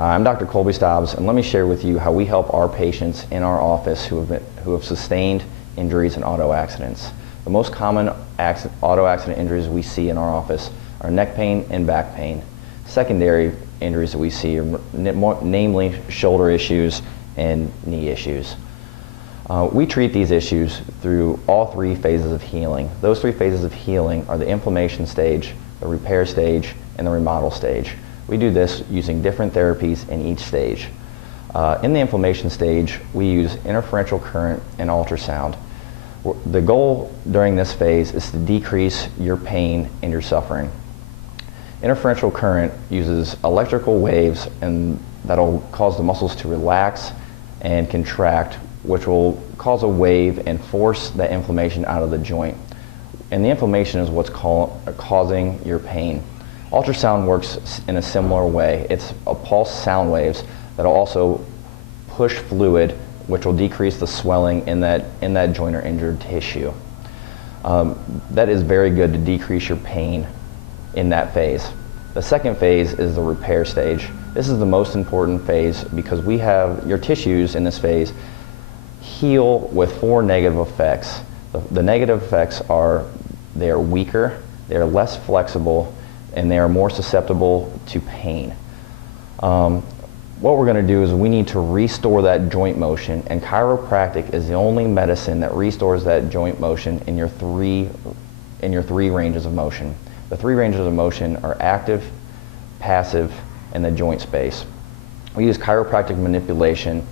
Hi, I'm Dr. Colby Stobbs, and let me share with you how we help our patients in our office who have sustained injuries in auto accidents. The most common auto accident injuries we see in our office are neck pain and back pain. Secondary injuries that we see are namely shoulder issues and knee issues. We treat these issues through all three phases of healing. Those three phases of healing are the inflammation stage, the repair stage, and the remodel stage. We do this using different therapies in each stage. In the inflammation stage, we use interferential current and ultrasound. The goal during this phase is to decrease your pain and your suffering. Interferential current uses electrical waves and that'll cause the muscles to relax and contract, which will cause a wave and force that inflammation out of the joint. And the inflammation is what's causing your pain. Ultrasound works in a similar way. It's a pulse sound waves that'll also push fluid, which will decrease the swelling in that joint or injured tissue. That is very good to decrease your pain in that phase. The second phase is the repair stage. This is the most important phase because we have your tissues in this phase heal with four negative effects. The negative effects are they are weaker, they are less flexible, and they are more susceptible to pain. What we're going to do is we need to restore that joint motion, and chiropractic is the only medicine that restores that joint motion in your three ranges of motion. The three ranges of motion are active, passive, and the joint space. We use chiropractic manipulation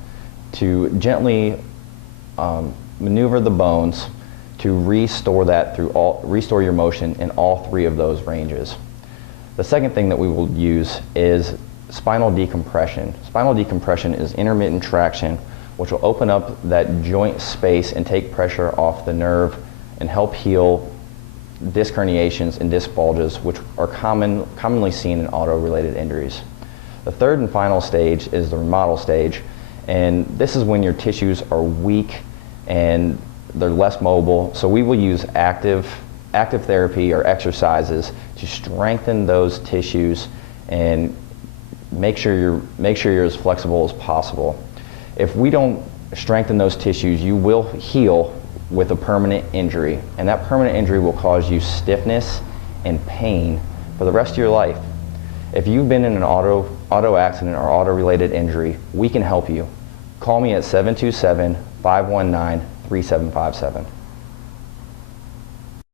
to gently maneuver the bones to restore your motion in all three of those ranges. The second thing that we will use is spinal decompression. Spinal decompression is intermittent traction, which will open up that joint space and take pressure off the nerve and help heal disc herniations and disc bulges, which are commonly seen in auto-related injuries. The third and final stage is the remodel stage, and this is when your tissues are weak and they're less mobile, so we will use active therapy or exercises to strengthen those tissues and make sure you're as flexible as possible. If we don't strengthen those tissues, you will heal with a permanent injury, and that permanent injury will cause you stiffness and pain for the rest of your life. If you've been in an auto accident or auto-related injury, we can help you. Call me at 727-519-3757.